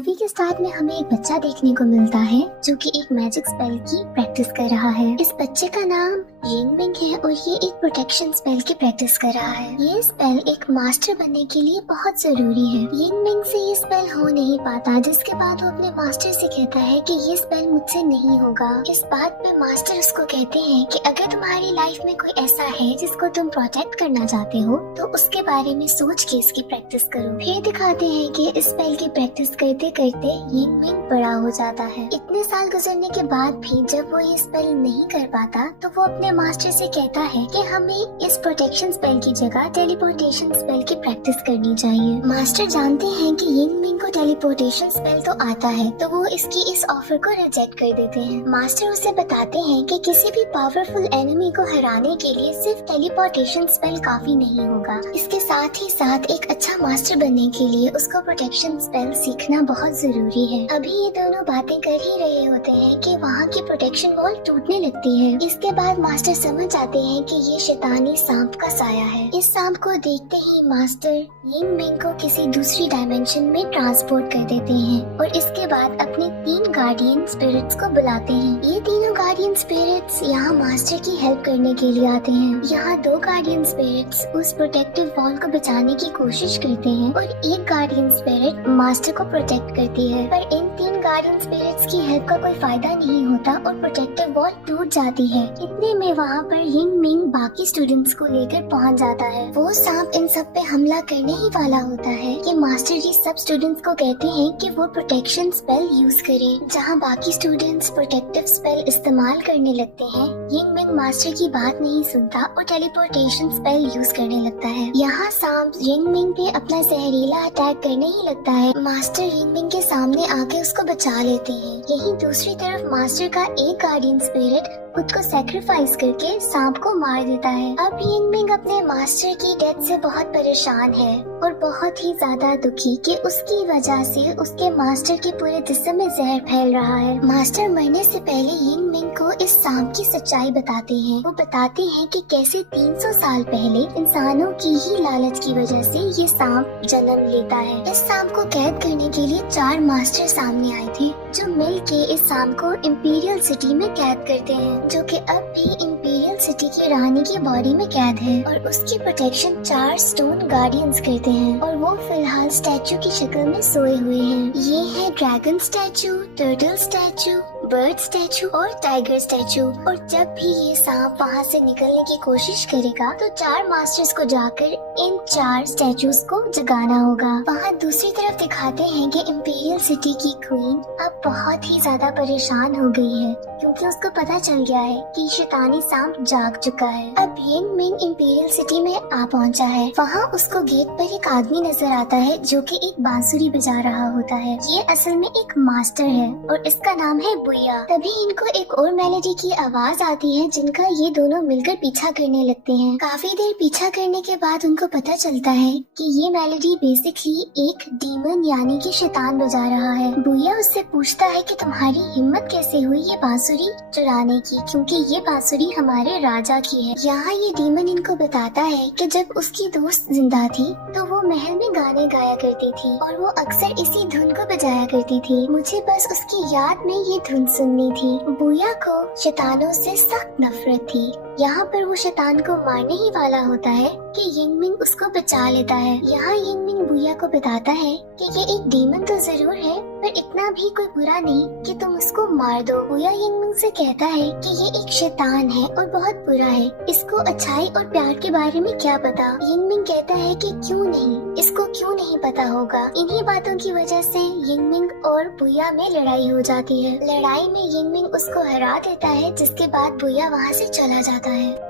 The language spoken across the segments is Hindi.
मूवी के स्टार्ट में हमें एक बच्चा देखने को मिलता है जो कि एक मैजिक स्पेल की प्रैक्टिस कर रहा है। इस बच्चे का नाम यिंगमिंग है और ये एक प्रोटेक्शन स्पेल की प्रैक्टिस कर रहा है। ये स्पेल एक मास्टर बनने के लिए बहुत जरूरी है। यिंगमिंग से ये स्पेल हो नहीं पाता, जिसके बाद वो अपने मास्टर से कहता है कि ये स्पेल मुझसे नहीं होगा। इस बात पे मास्टर उसको कहते हैं कि अगर तुम्हारी लाइफ में कोई ऐसा है जिसको तुम प्रोटेक्ट करना चाहते हो तो उसके बारे में सोच के इसकी प्रैक्टिस करो। फिर दिखाते हैं कि इस स्पेल की प्रैक्टिस करते करते यिंगमिंग बड़ा हो जाता है। इतने साल गुजरने के बाद भी जब वो ये स्पेल नहीं कर पाता तो वो अपने मास्टर से कहता है कि हमें इस प्रोटेक्शन स्पेल की जगह टेलीपोर्टेशन स्पेल की प्रैक्टिस करनी चाहिए। मास्टर जानते हैं कि यिंगमिंग को टेलीपोर्टेशन स्पेल तो आता है, तो वो इसकी इस ऑफर को रिजेक्ट कर देते हैं। मास्टर उसे बताते हैं कि किसी भी पावरफुल एनिमी को हराने के लिए सिर्फ टेलीपोर्टेशन स्पेल काफी नहीं होगा। इसके साथ ही साथ एक अच्छा मास्टर बनने के लिए उसको प्रोटेक्शन स्पेल सीखना बहुत जरूरी है। अभी ये दोनों बातें कर ही रहे होते हैं कि वहाँ की प्रोटेक्शन वॉल टूटने लगती है। इसके बाद मास्टर समझ जाते हैं कि ये शैतानी सांप का साया है। इस सांप को देखते ही मास्टर यिंगमिंग को किसी दूसरी डायमेंशन में ट्रांसपोर्ट कर देते हैं और इसके बाद अपने 3 गार्डियन स्पिरिट्स को बुलाते हैं। ये तीनों गार्डियन स्पिरिट्स यहाँ मास्टर की हेल्प करने के लिए आते हैं। यहाँ 2 गार्डियन स्पिरिट्स उस प्रोटेक्टिव वॉल को बचाने की कोशिश करते हैं और एक गार्डियन स्पिरिट मास्टर को प्रोटेक्ट करती है, पर इन 3 गार्डियन स्पिरिट्स की हेल्प का कोई फायदा नहीं होता और प्रोटेक्टिव वॉल टूट जाती है। इतने में वहाँ पर यिंगमिंग बाकी स्टूडेंट्स को लेकर पहुँच जाता है। वो सांप इन सब पे हमला करने ही वाला होता है कि मास्टर जी सब स्टूडेंट्स को कहते हैं कि वो प्रोटेक्शन स्पेल यूज करें। जहाँ बाकी स्टूडेंट्स प्रोटेक्टिव स्पेल इस्तेमाल करने लगते हैं, यिंगमिंग मास्टर की बात नहीं सुनता और टेलीपोर्टेशन स्पेल यूज करने लगता है। यहाँ सांप यिंगमिंग पे अपना जहरीला अटैक करने ही लगता है। मास्टर यिंगमिंग के सामने आके उसको बचा लेते हैं। यहीं दूसरी तरफ मास्टर का एक गार्डियन स्पिरिट खुद को सैक्रिफाइस करके सांप को मार देता है। अब यिंगमिंग अपने मास्टर की डेथ से बहुत परेशान है और बहुत ही ज्यादा दुखी कि उसकी वजह से उसके मास्टर के पूरे जिस्म में जहर फैल रहा है। मास्टर मरने से पहले यिंगमिंग को इस सांप की सच्चाई बताते हैं। वो बताते हैं कि कैसे 300 साल पहले इंसानों की ही लालच की वजह से ये सांप जन्म लेता है। इस सांप को कैद करने के लिए 4 मास्टर सामने आए थे जो मिल के इस सांप को इंपीरियल सिटी में कैद करते हैं, जो कि अब भी इंपीरियल सिटी की रानी की बॉडी में कैद है और उसकी प्रोटेक्शन 4 स्टोन गार्डियंस करते हैं और वो फिलहाल स्टैचू की शक्ल में सोए हुए हैं। ये है dragon statue, turtle statue, bird statue और टाइगर स्टैचू। और जब भी ये सांप वहाँ से निकलने की कोशिश करेगा तो 4 मास्टर्स को जाकर इन 4 स्टैचूज को जगाना होगा। वहाँ दूसरी तरफ दिखाते हैं कि इंपीरियल सिटी की क्वीन अब बहुत ही ज्यादा परेशान हो गई है क्योंकि उसको पता चल गया है कि शैतानी सांप जाग चुका है। अब यिंगमिंग इंपीरियल सिटी में आ पहुंचा है। वहाँ उसको गेट पर एक आदमी नजर आता है जो कि एक बांसुरी बजा रहा होता है। ये असल में एक मास्टर है और इसका नाम है बुया। तभी इनको एक और मेलोडी की आवाज आती है जिनका ये दोनों मिलकर पीछा करने लगते हैं। काफी देर पीछा करने के बाद उनको पता चलता है कि ये मेलोडी बेसिकली एक डीमन यानी कि शैतान बजा रहा है। बुया उससे पूछता है कि तुम्हारी हिम्मत कैसे हुई ये बांसुरी चुराने की, क्योंकि ये बांसुरी हमारे राजा की है। यहाँ ये डीमन इनको बताता है कि जब उसकी दोस्त जिंदा थी तो वो महल में गाने गाया करती थी और वो अक्सर इसी धुन को बजाया करती थी। मुझे बस उसकी याद में ये धुन सुननी थी। बुया को शैतानों से सख्त नफरत थी। यहाँ पर वो शैतान को मारने ही वाला होता है कि यिंगमिंग उसको बचा लेता है। यहाँ यिंगमिंग बुया को बताता है कि ये एक डीमन तो जरूर है पर इतना भी कोई बुरा नहीं कि तुम उसको मार दो। बुया यिंगमिंग से कहता है कि ये एक शैतान है और बहुत बुरा है, इसको अच्छाई और प्यार के बारे में क्या पता। यिंगमिंग कहता है कि क्यों नहीं, इसको क्यों नहीं पता होगा। इन्हीं बातों की वजह से यिंगमिंग और बुया में लड़ाई हो जाती है। लड़ाई में यिंगमिंग उसको हरा देता है, जिसके बाद बुया वहाँ से चला जाता है।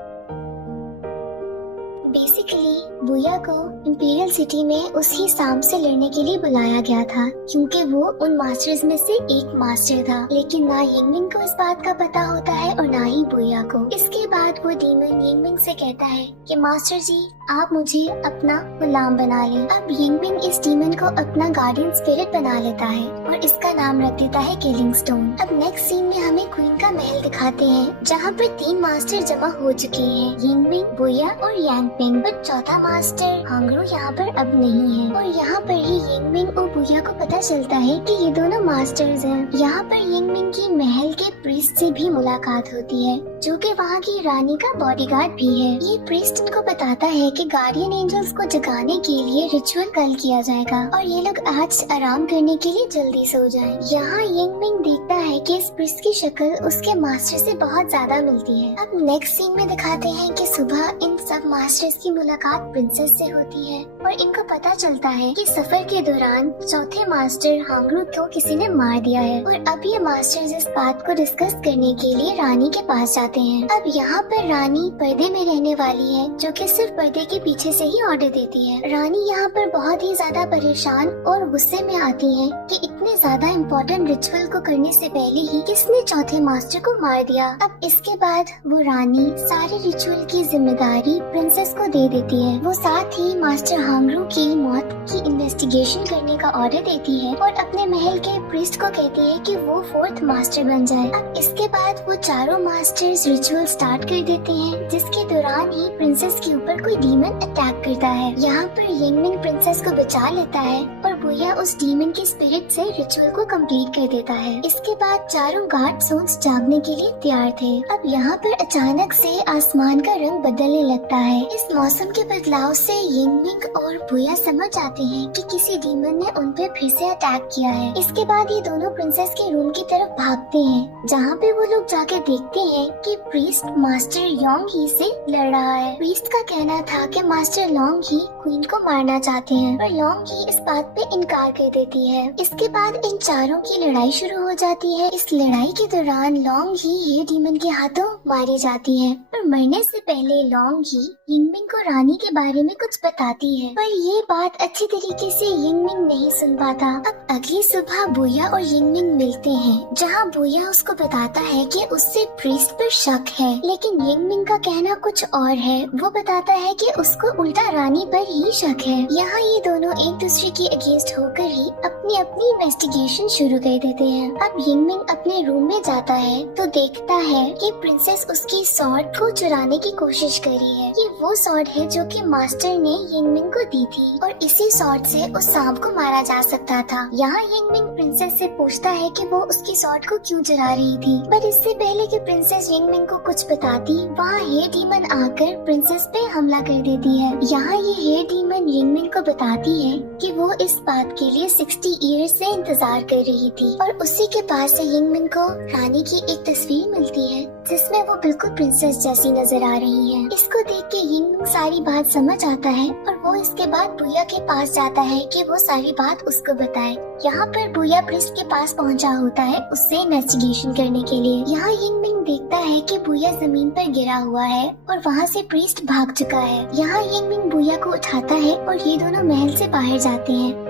बेसिकली बुया को इंपीरियल सिटी में उसी सांप से लड़ने के लिए बुलाया गया था क्योंकि वो उन मास्टर्स में से एक मास्टर था, लेकिन ना यिंगमिंग को इस बात का पता होता है और ना ही बुया को। इसके बाद वो डीमन यिंगमिंग से कहता है कि मास्टर जी आप मुझे अपना गुलाम बना लें। अब यिंगमिंग इस डीमन को अपना गार्डियन स्पिरिट बना लेता है और इसका नाम रख देता है किलिंग स्टोन। अब नेक्स्ट सीन में हमें क्वीन का महल दिखाते हैं जहाँ पर 3 मास्टर जमा हो चुके हैं, यिंगमिंग, बुया और यांगपिंग। पर चौथा मास्टर हांगरू यहाँ पर अब नहीं है और यहाँ पर ही यिंगमिंग और बुया को पता चलता है कि ये दोनों मास्टर्स हैं। यहाँ पर यिंगमिंग की महल के प्रीस्ट से भी मुलाकात होती है जो कि वहाँ की रानी का बॉडीगार्ड भी है। ये प्रीस्ट उनको बताता है कि गार्डियन एंजल्स को जगाने के लिए रिचुअल कल किया जाएगा और ये लोग आज आराम करने के लिए जल्दी सो जाएं। यहाँ यिंगमिंग देखता है कि इस प्रीस्ट की शक्ल उसके मास्टर से बहुत ज्यादा मिलती है। अब नेक्स्ट सीन में दिखाते हैं कि सुबह इन सब मास्टर्स की मुलाकात प्रिंसेस से होती है और इनको पता चलता है कि सफर के दौरान चौथे मास्टर हांगरू को किसी ने मार दिया है और अब ये मास्टर्स इस बात को डिस्कस करने के लिए रानी के पास जाते हैं। अब यहाँ पर रानी पर्दे में रहने वाली है जो कि सिर्फ पर्दे के पीछे से ही ऑर्डर देती है। रानी यहाँ पर बहुत ही ज्यादा परेशान और गुस्से में आती है कि इतने ज्यादा इम्पोर्टेंट रिचुअल को करने से पहले ही किसने चौथे मास्टर को मार दिया। अब इसके बाद वो रानी सारे रिचुअल की जिम्मेदारी प्रिंसेस को दे देती है। वो साथ ही मास्टर हांगरू की मौत की इन्वेस्टिगेशन करने का ऑर्डर देती है और अपने महल के प्रीस्ट को कहती है कि वो फोर्थ मास्टर बन जाए। अब इसके बाद वो चारों मास्टर्स रिचुअल स्टार्ट कर देते हैं जिसके दौरान ही प्रिंसेस के ऊपर कोई डीमन अटैक करता है। यहाँ पर यिंगमिंग प्रिंसेस को बचा लेता है और बुया उस डीमन की स्पिरिट से रिचुअल को कंप्लीट कर देता है। इसके बाद चारों गार्ड सोन्स जागने के लिए तैयार थे। अब यहाँ पर अचानक से आसमान का रंग बदलने लगता है। इस मौसम के बदलाव से यिंगमिंग और बुया समझ आते हैं कि किसी डीमन ने उन पे फिर से अटैक किया है। इसके बाद ये दोनों प्रिंसेस के रूम की तरफ भागते हैं जहाँ पे वो लोग जाके देखते हैं कि प्रीस्ट मास्टर योंग ही से लड़ रहा है। प्रीस्ट का कहना था कि मास्टर लोंग ही क्वीन को मारना चाहते हैं पर लोंग ही इस बात पे इनकार कर देती है। इसके बाद इन चारों की लड़ाई शुरू हो जाती है। इस लड़ाई के दौरान लोंग ही ये डीमन के हाथों मारी जाती है और मरने से पहले लोंग ही यिंगमिंग को रानी के बारे में कुछ बताती है पर ये बात अच्छी तरीके से यिंगमिंग नहीं सुन पाता। अब अगली सुबह बुया और यिंगमिंग मिलते हैं जहाँ बुया उसको बताता है कि उससे प्रीस्ट पर शक है लेकिन यिंगमिंग का कहना कुछ और है। वो बताता है कि उसको उल्टा रानी पर ही शक है। यहाँ ये दोनों एक दूसरे के अगेंस्ट होकर ही अपनी अपनी इन्वेस्टिगेशन शुरू कर देते हैं। अब यिंगमिंग अपने रूम में जाता है तो देखता है कि प्रिंसेस उसकी सॉर्ड को चुराने की कोशिश कर रही है। ये वो सॉर्ड है जो कि मास्टर ने यिंगमिंग को दी थी और इसी सॉर्ड से उस सांप को मारा जा सकता था। यहाँ यिंगमिंग प्रिंसेस से पूछता है कि वो उसकी सॉर्ड को क्यों चुरा रही थी पर इससे पहले कि प्रिंसेस यिंगमिंग को कुछ बताती वहाँ हेयर डीमन आकर प्रिंसेस पे हमला कर देती है। यहाँ ये हेयर डीमन यिंगमिंग को बताती है कि वो इस बात के लिए 60 ईयर्स से इंतजार कर रही थी और उसी के पास से यिंगमिंग को रानी की एक तस्वीर मिलती है जिसमें वो बिल्कुल प्रिंसेस जैसी नजर आ रही है। इसको देख के यिंगमिंग सारी बात समझ आता है और वो इसके बाद बुया के पास जाता है कि वो सारी बात उसको बताए। यहाँ पर बुया प्रिस्ट के पास पहुँचा होता है उससे इन्वेस्टिगेशन करने के लिए। यहाँ यिंगमिंग देखता है कि बुया जमीन पर गिरा हुआ है और वहाँ से प्रीस्ट भाग चुका है। यहाँ यिंगमिंग बुया को उठाता है और ये दोनों महल से बाहर जाते हैं।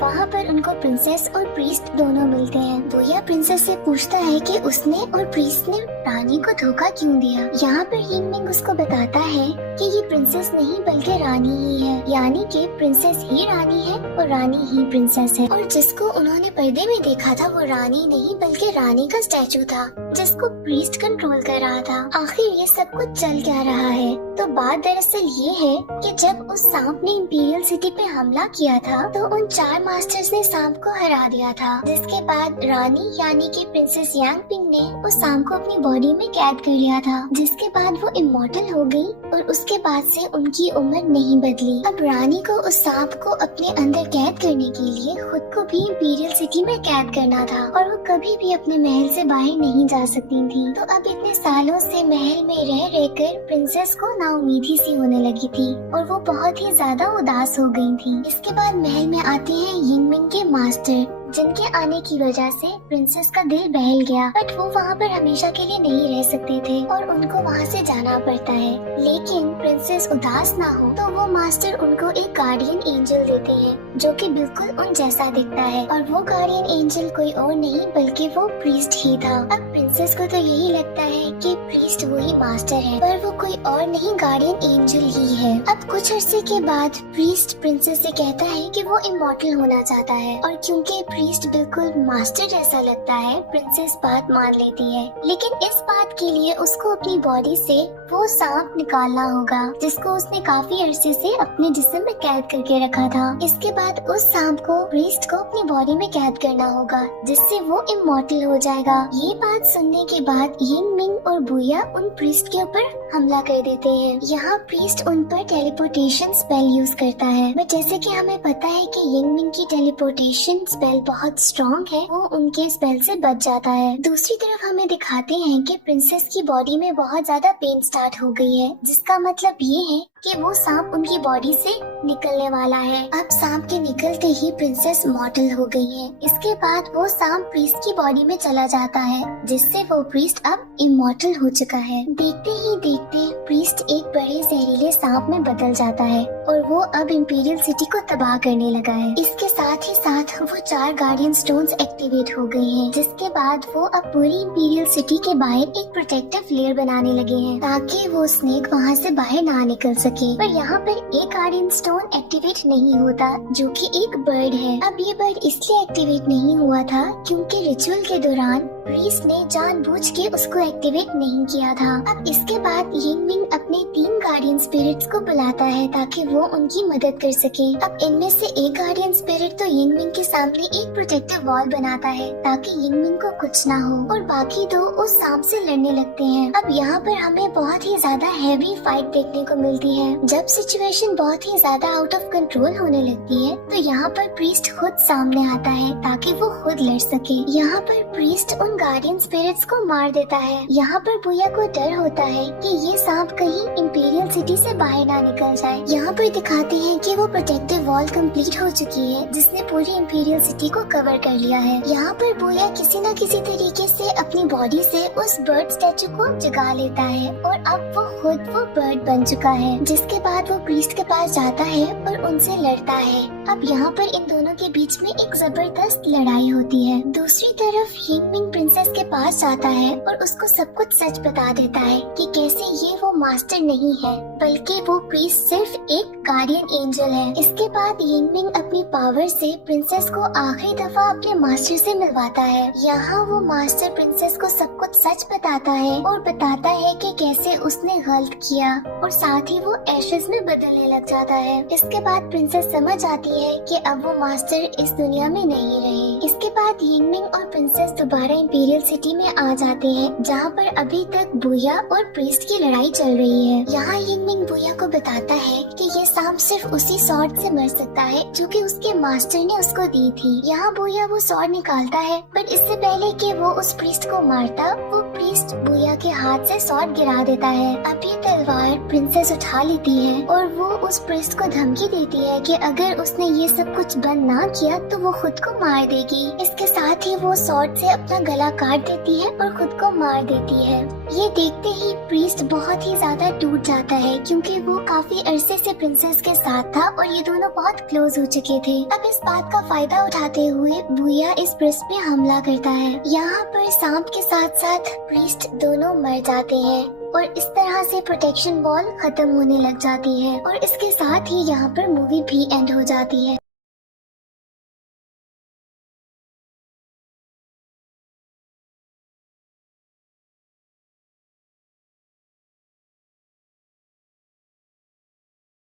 वहाँ पर उनको प्रिंसेस और प्रीस्ट दोनों मिलते हैं। बुया प्रिंसेस से पूछता है कि उसने और प्रीस्ट ने रानी को धोखा क्यों दिया। यहाँ पर यिंगमिंग उसको बताता है कि ये प्रिंसेस नहीं बल्कि रानी ही है, यानी कि प्रिंसेस ही रानी है और रानी ही प्रिंसेस है और जिसको उन्होंने पर्दे में देखा था वो रानी नहीं बल्कि रानी का स्टैचू था जिसको प्रीस्ट कंट्रोल कर रहा था। आखिर ये सब कुछ चल क्या रहा है? तो बात दरअसल ये है कि जब उस सांप ने इंपीरियल सिटी पे हमला किया था तो उन 4 मास्टर्स ने सांप को हरा दिया था जिसके बाद रानी यानी कि प्रिंसेस यांगपिंग ने उस सांप को अपनी बॉडी में कैद कर लिया था जिसके बाद वो इमॉर्टल हो गई और उसके बाद से उनकी उम्र नहीं बदली। अब रानी को उस सांप को अपने अंदर कैद करने के लिए खुद को भी इंपीरियल सिटी में कैद करना था और वो कभी भी अपने महल से बाहर नहीं जा सकती थी। तो अब इतने सालों से महल में रह रहकर प्रिंसेस को नाउमीदी सी होने लगी थी और वो बहुत ही ज्यादा उदास हो गई थी। इसके बाद महल में आते हैं यिंगमिंग के मास्टर जिनके आने की वजह से प्रिंसेस का दिल बहल गया बट वो वहाँ पर हमेशा के लिए नहीं रह सकते थे और उनको वहाँ से जाना पड़ता है। लेकिन प्रिंसेस उदास ना हो तो वो मास्टर उनको एक गार्डियन एंजल देते हैं जो कि बिल्कुल उन जैसा दिखता है और वो गार्डियन एंजल कोई और नहीं बल्कि वो प्रीस्ट ही था। अब प्रिंसेस को तो यही लगता है कि प्रीस्ट वही मास्टर है पर वो कोई और नहीं गार्डियन एंजल ही है। अब कुछ अरसे के बाद प्रीस्ट प्रिंसेस से कहता है कि वो इमॉर्टल होना चाहता है और क्योंकि प्रीस्ट बिल्कुल मास्टर जैसा लगता है, प्रिंसेस बात मान लेती है, लेकिन इस बात के लिए उसको अपनी बॉडी से वो सांप निकालना होगा जिसको उसने काफी अरसे से अपने जिस्म में कैद करके रखा था। इसके बाद उस सांप को प्रीस्ट को अपनी बॉडी में कैद करना होगा जिससे वो इमॉर्टल हो जाएगा। ये बात सुनने के बाद यिंग मिंग और बुया उन प्रीस्ट के ऊपर हमला कर देते हैं। यहाँ प्रीस्ट उन पर टेलीपोर्टेशन स्पेल यूज करता है, बट जैसे कि हमें पता है कि यिंग मिंग की टेलीपोर्टेशन स्पेल बहुत स्ट्रॉन्ग है, वो उनके स्पेल से बच जाता है। दूसरी तरफ हमें दिखाते हैं कि प्रिंसेस की बॉडी में बहुत ज्यादा पेन स्टार्ट हो गई है, जिसका मतलब ये है कि वो सांप उनकी बॉडी से निकलने वाला है। अब सांप के निकलते ही प्रिंसेस मॉर्टल हो गई है। इसके बाद वो सांप प्रीस्ट की बॉडी में चला जाता है, जिससे वो प्रीस्ट अब इमॉर्टल हो चुका है। देखते ही देखते प्रीस्ट एक बड़े जहरीले सांप में बदल जाता है और वो अब इंपीरियल सिटी को तबाह करने लगा है। इसके साथ ही साथ वो 4 गार्डियन स्टोन्स एक्टिवेट हो गए हैं, जिसके बाद वो अब पूरी इंपीरियल सिटी के बाहर एक प्रोटेक्टिव लेयर बनाने लगे हैं ताकि वो स्नेक वहाँ से बाहर ना निकल सके। पर यहाँ पर एक गार्डियन स्टोन एक्टिवेट नहीं होता जो कि एक बर्ड है। अब ये बर्ड इसलिए एक्टिवेट नहीं हुआ था क्योंकि रिचुअल के दौरान प्रीस्ट ने जानबूझ के उसको एक्टिवेट नहीं किया था। अब इसके बाद यिंग मिंग अपने 3 गार्डियन स्पिरिट्स को बुलाता है ताकि वो उनकी मदद कर सके। अब इनमें से एक गार्डियन स्पिरिट तो यिंग मिंग के सामने एक प्रोटेक्टिव वॉल बनाता है ताकि यिंग मिंग को कुछ ना हो, और बाकी 2 उस सांप से लड़ने लगते हैं। अब यहाँ पर हमें बहुत ही ज्यादा हैवी फाइट देखने को मिलती है। जब सिचुएशन बहुत ही ज्यादा आउट ऑफ कंट्रोल होने लगती है तो यहाँ पर प्रीस्ट खुद सामने आता है ताकि वो खुद लड़ सके। यहाँ पर प्रीस्ट उन गार्डियन स्पिरिट्स को मार देता है। यहाँ पर बुया को डर होता है कि ये सांप कहीं इंपीरियल सिटी से बाहर ना निकल जाए। यहाँ पर दिखाते हैं कि वो प्रोटेक्टिव वॉल कंप्लीट हो चुकी है जिसने पूरी इंपीरियल सिटी को कवर कर लिया है। यहाँ पर बुया किसी न किसी तरीके से अपनी बॉडी से उस बर्ड स्टैचू को जगा लेता है और अब वो खुद वो बर्ड बन चुका है। जिसके बाद वो प्रीस्ट के पास जाता है और उनसे लड़ता है। अब यहाँ पर इन दोनों के बीच में एक जबरदस्त लड़ाई होती है। दूसरी तरफ यिंग मिंग प्रिंसेस के पास जाता है और उसको सब कुछ सच बता देता है कि कैसे ये वो मास्टर नहीं है बल्कि वो प्रीस्ट सिर्फ एक गार्डियन एंजल है। इसके बाद यिंग मिंग अपनी पावर से प्रिंसेस को आखिरी दफा अपने मास्टर से मिलवाता है। यहाँ वो मास्टर प्रिंसेस को सब कुछ सच बताता है और बताता है कि कैसे उसने गलत किया, और साथ ही वो एशेज में बदलने लग जाता है। इसके बाद प्रिंसेस समझ आती है कि अब वो मास्टर इस दुनिया में नहीं रहे। इसके बाद यिंग मिंग और प्रिंसेस दोबारा इंपीरियल सिटी में आ जाते हैं जहाँ पर अभी तक बुया और प्रीस्ट की लड़ाई चल रही है। यहाँ यिंग मिंग बुया को बताता है कि ये सांप सिर्फ उसी सॉर्ड से मर सकता है जो कि उसके मास्टर ने उसको दी थी। यहाँ बुया वो सॉर्ड निकालता है, पर इससे पहले कि वो उस प्रीस्ट को मारता, वो प्रीस्ट बुया के हाथ से सॉर्ड गिरा देता है। अब ये तलवार प्रिंसेस उठा लेती है और वो उस प्रीस्ट को धमकी देती है कि अगर उसने ये सब कुछ बंद ना किया तो वो खुद को मार देगी। इसके साथ ही वो सॉर्ड से अपना गला काट देती है और खुद को मार देती है। ये देखते ही प्रीस्ट बहुत ही ज्यादा टूट जाता है क्योंकि वो काफी अरसे से प्रिंसेस के साथ था और ये दोनों बहुत क्लोज हो चुके थे। अब इस बात का फायदा उठाते हुए बुया इस प्रीस्ट पे हमला करता है। यहाँ पर सांप के साथ साथ प्रीस्ट दोनों मर जाते हैं और इस तरह से प्रोटेक्शन वॉल खत्म होने लग जाती है और इसके साथ ही यहाँ पर मूवी भी एंड हो जाती है।